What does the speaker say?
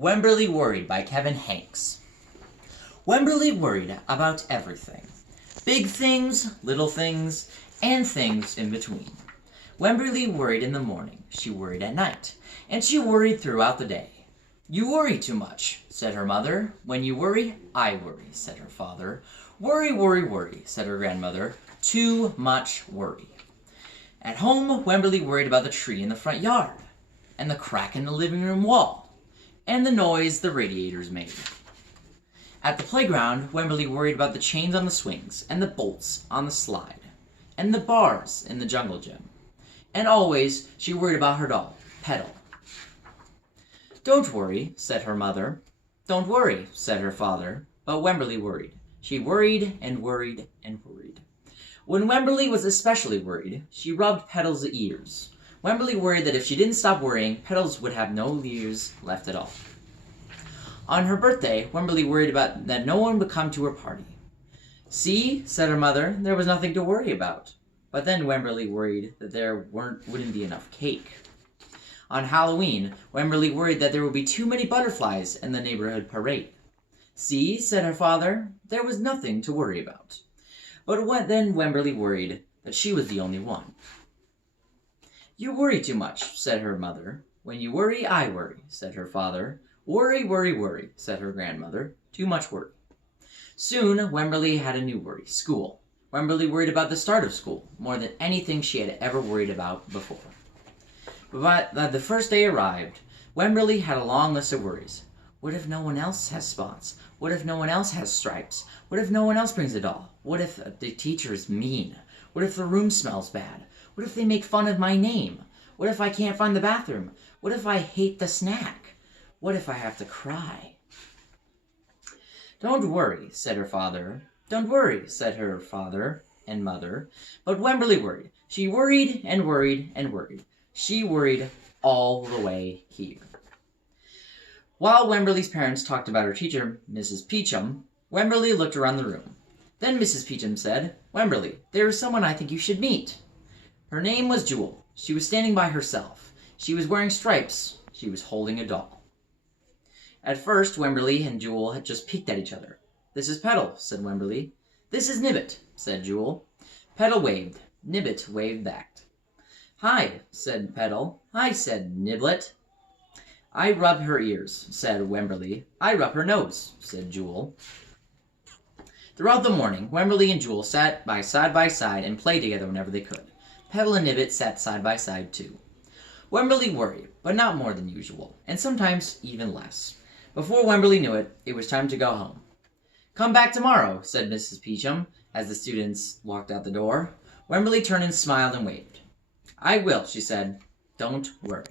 Wemberly Worried by Kevin Hanks. Wemberly worried about everything. Big things, little things, and things in between. Wemberly worried in the morning, she worried at night, and she worried throughout the day. "You worry too much," said her mother. "When you worry, I worry," said her father. "Worry, worry, worry," said her grandmother. "Too much worry." At home, Wemberly worried about the tree in the front yard, and the crack in the living room wall, and the noise the radiators made. At the playground, Wemberly worried about the chains on the swings, and the bolts on the slide, and the bars in the jungle gym. And always, she worried about her doll, Petal. "Don't worry," said her mother. "Don't worry," said her father. But Wemberly worried. She worried and worried and worried. When Wemberly was especially worried, she rubbed Petal's ears. Wemberly worried that if she didn't stop worrying, Petals would have no ears left at all. On her birthday, Wemberly worried about that no one would come to her party. "See," said her mother, "there was nothing to worry about." But then Wemberly worried that there wouldn't be enough cake. On Halloween, Wemberly worried that there would be too many butterflies in the neighborhood parade. "See," said her father, "there was nothing to worry about." But then Wemberly worried that she was the only one. "You worry too much," said her mother. "When you worry, I worry," said her father. "Worry, worry, worry," said her grandmother. "Too much worry." Soon, Wemberly had a new worry, school. Wemberly worried about the start of school, more than anything she had ever worried about before. But the first day arrived, Wemberly had a long list of worries. What if no one else has spots? What if no one else has stripes? What if no one else brings a doll? What if the teacher is mean? What if the room smells bad? What if they make fun of my name? What if I can't find the bathroom? What if I hate the snack? What if I have to cry? "Don't worry," said her father. "Don't worry," said her father and mother. But Wemberly worried. She worried and worried and worried. She worried all the way here. While Wemberly's parents talked about her teacher, Mrs. Peachum, Wemberly looked around the room. Then Mrs. Peachum said, "Wemberly, there is someone I think you should meet." Her name was Jewel. She was standing by herself. She was wearing stripes. She was holding a doll. At first, Wemberly and Jewel had just peeked at each other. "This is Petal," said Wemberly. "This is Nibbit," said Jewel. Petal waved. Nibbit waved back. "Hi," said Petal. "Hi," said Niblet. "I rub her ears," said Wemberly. "I rub her nose," said Jewel. Throughout the morning, Wemberly and Jewel sat side by side and played together whenever they could. Petal and Nibbit sat side by side too. Wemberly worried, but not more than usual, and sometimes even less. Before Wemberly knew it, it was time to go home. "Come back tomorrow," said Mrs. Peachum, as the students walked out the door. Wemberly turned and smiled and waved. "I will," she said. "Don't worry."